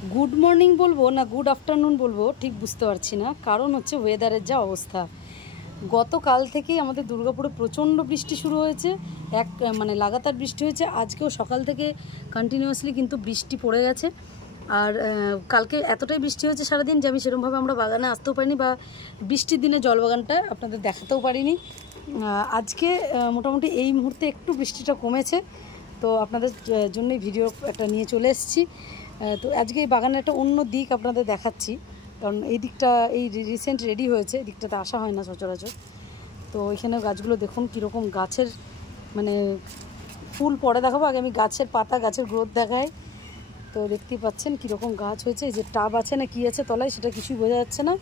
Good morning বলবো না good afternoon বলবো ঠিক বুঝতে পারছি না, কারণ হচ্ছে ওয়েদারের যা অবস্থা। গতকাল থেকেই আমাদের দুর্গাপুরে প্রচণ্ড বৃষ্টি শুরু হয়েছে, মানে লাগাতার বৃষ্টি হয়েছে। আজকেও সকাল থেকে কন্টিনিউয়াসলি কিন্তু বৃষ্টি পড়ে গেছে। আর কালকে এতটাই বৃষ্টি হয়েছে সারাদিন যে আমি সেরকমভাবে আমরা বাগানে আসতেও পারিনি, বা বৃষ্টির দিনে জলবাগানটা আপনাদের দেখাতেও পারিনি। আজকে মোটামুটি এই মুহূর্তে একটু বৃষ্টিটা কমেছে, তো আপনাদের জন্যই ভিডিও একটা নিয়ে চলে এসেছি। তো আজকে এই বাগানের একটা অন্য দিক আপনাদের দেখাচ্ছি, কারণ এই দিকটা এই রিসেন্ট রেডি হয়েছে, এই দিকটাতে আসা হয় না সচরাচর। তো এখানে গাছগুলো দেখুন কীরকম গাছের মানে ফুল পরে দেখাবো, আগে আমি গাছের পাতা গাছের গ্রোথ দেখাই। তো দেখতেই পাচ্ছেন কীরকম গাছ হয়েছে, এই যে টাব আছে না কি আছে তলায় সেটা কিছুই বোঝা যাচ্ছে না।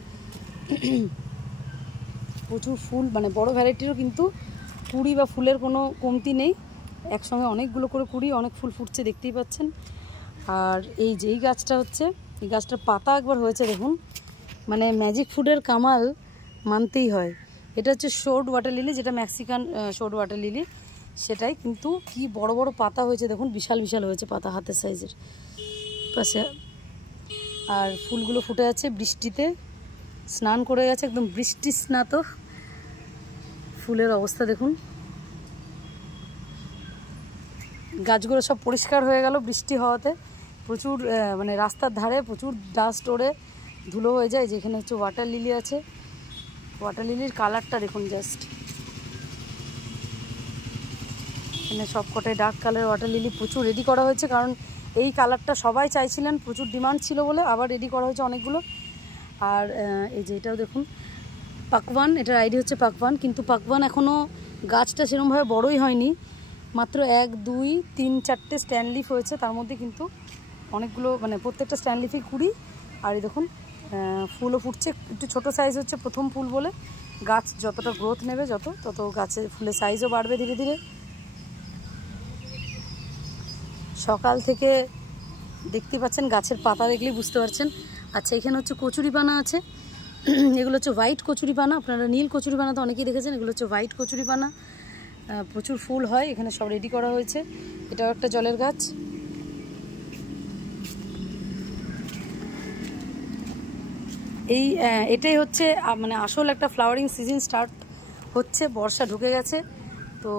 প্রচুর ফুল, মানে বড় ভ্যারাইটিরও কিন্তু কুড়ি বা ফুলের কোনো কমতি নেই, একসঙ্গে অনেকগুলো করে কুড়ি, অনেক ফুল ফুটছে দেখতেই পাচ্ছেন। আর এই যে এই গাছটা হচ্ছে, এই গাছটার পাতা একবার হয়েছে দেখুন, মানে ম্যাজিক ফুডের কামাল মানতেই হয়। এটা হচ্ছে শোড ওয়াটার লিলি, যেটা মেক্সিকান শোড ওয়াটার লিলি, সেটাই। কিন্তু কি বড় বড় পাতা হয়েছে দেখুন, বিশাল বিশাল হয়েছে পাতা, হাতের সাইজের পাশে। আর ফুলগুলো ফুটে আছে বৃষ্টিতে, স্নান করে গেছে, একদম বৃষ্টি স্নাত। ফুলের অবস্থা দেখুন, গাছগুলো সব পরিষ্কার হয়ে গেল বৃষ্টি হওয়াতে। প্রচুর মানে রাস্তার ধারে প্রচুর ডাস্ট ওড়ে ধুলো হয়ে যায়। যেখানে হচ্ছে ওয়াটার লিলি আছে, ওয়াটার লিলির কালারটা দেখুন জাস্ট, এখানে সব কটাই ডার্ক কালার ওয়াটার লিলি প্রচুর রেডি করা হয়েছে, কারণ এই কালারটা সবাই চাইছিলেন, প্রচুর ডিমান্ড ছিল বলে আবার রেডি করা হয়েছে অনেকগুলো। আর এই যে এটাও দেখুন পাকওয়ান, এটার আইডি হচ্ছে পাকওয়ান, কিন্তু পাকওয়ান এখনও গাছটা সেরকমভাবে বড়ই হয়নি, মাত্র 1 2 3 4টে স্ট্যান্ড লিফ হয়েছে, তার মধ্যে কিন্তু অনেকগুলো মানে প্রত্যেকটা স্ট্যান্ড লিফই কুড়ি। আর এই দেখুন ফুলও ফুটছে, একটু ছোটো সাইজ হচ্ছে প্রথম ফুল বলে, গাছ যতটা গ্রোথ নেবে তত গাছের ফুলের সাইজও বাড়বে ধীরে ধীরে। সকাল থেকে দেখতে পাচ্ছেন গাছের পাতা দেখলেই বুঝতে পারছেন। আচ্ছা, এখানে হচ্ছে কচুরিপানা আছে, এগুলো হচ্ছে হোয়াইট কচুরিপানা, আপনারা নীল কচুরিপানা তো অনেকেই দেখেছেন, এগুলো হচ্ছে হোয়াইট কচুরিপানা। প্রচুর ফুল হয় এখানে, সব রেডি করা হয়েছে। এটাও একটা জলের গাছ। এটাই হচ্ছে মানে আসল একটা ফ্লাওয়ারিং সিজন স্টার্ট হচ্ছে, বর্ষা ঢুকে গেছে। তো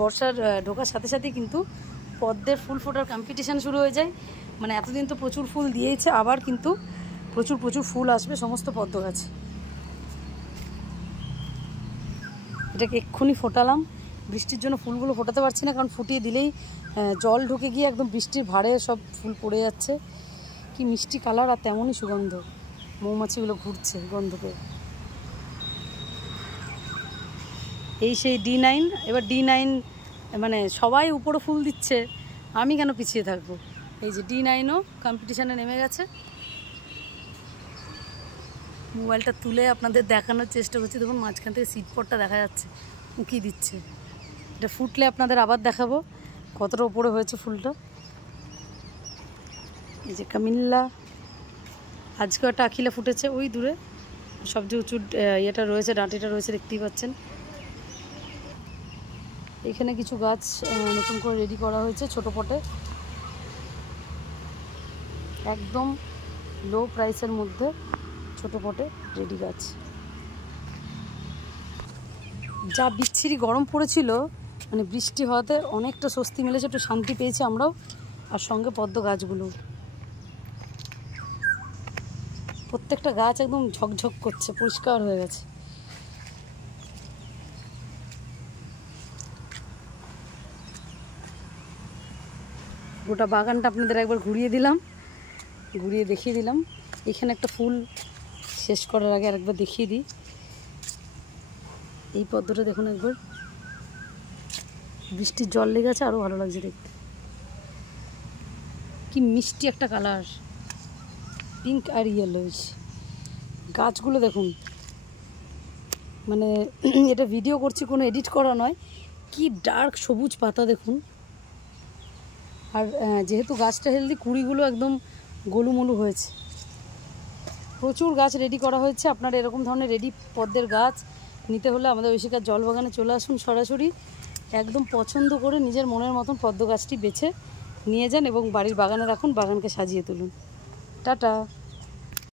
বর্ষার ঢোকার সাথে সাথেই কিন্তু পদ্মের ফুল ফোটার কম্পিটিশান শুরু হয়ে যায়। মানে এতদিন তো প্রচুর ফুল দিয়েইছে, আবার কিন্তু প্রচুর ফুল আসবে সমস্ত পদ্ম গাছে। এটাকে এক্ষুনি ফোটালাম, বৃষ্টির জন্য ফুলগুলো ফোটাতে পারছি না, কারণ ফুটিয়ে দিলেই জল ঢুকে গিয়ে একদম বৃষ্টির ভারে সব ফুল পড়ে যাচ্ছে। কি মিষ্টি কালার, আর তেমনই সুগন্ধ, মৌমাছিগুলো ঘুরছে গন্ধ পেয়ে। এই সেই D9, এবার D9 মানে সবাই উপরে ফুল দিচ্ছে, আমি কেন পিছিয়ে থাকবো। এই যে D9ও কম্পিটিশানে নেমে গেছে। মোবাইলটা তুলে আপনাদের দেখানোর চেষ্টা করছি, দেখুন মাঝখান থেকে সিটপটটা দেখা যাচ্ছে, উঁকি দিচ্ছে। এটা ফুটলে আপনাদের আবার দেখাবো কতটা উপরে হয়েছে ফুলটা। এই যে কামিল্লা, আজকেও একটা আখিলা ফুটেছে ওই দূরে, সবচেয়ে উঁচু ইয়েটা রয়েছে, ডাঁটিটা রয়েছে দেখতেই পাচ্ছেন। এখানে কিছু গাছ নতুন করে রেডি করা হয়েছে ছোট পটে, একদম লো প্রাইসের মধ্যে ছোট পটে রেডি গাছ। যা বিচ্ছিরি গরম পড়েছিল, মানে বৃষ্টি হওয়াতে অনেকটা স্বস্তি মিলেছে, একটু শান্তি পেয়েছি আমরাও, আর সঙ্গে পদ্ম গাছগুলো প্রত্যেকটা গাছ একদম ঝকঝক করছে, পরিষ্কার হয়ে গেছে। গোটা বাগানটা আপনাদের একবার ঘুরিয়ে দেখিয়ে দিলাম। এখানে একটা ফুল শেষ করার আগে আরেকবার দেখিয়ে দিই, এই পদ্মটা দেখুন একবার, বৃষ্টির জল লেগে আছে, আরও ভালো লাগছে দেখতে। কি মিষ্টি একটা কালার, পিঙ্ক আর ইয়েলোইশ। গাছগুলো দেখুন, মানে এটা ভিডিও করছি, কোনো এডিট করা নয়, কি ডার্ক সবুজ পাতা দেখুন। আর যেহেতু গাছটা হেলদি, কুড়িগুলো একদম গোলুমলু হয়েছে। প্রচুর গাছ রেডি করা হয়েছে। আপনারা এরকম ধরনের রেডি পদ্মের গাছ নিতে হলে আমাদের ঐশিকার জল বাগানে চলে আসুন সরাসরি, একদম পছন্দ করে নিজের মনের মতন পদ্ম গাছটি বেছে নিয়ে যান এবং বাড়ির বাগানে রাখুন, বাগানকে সাজিয়ে তুলুন। টাটা।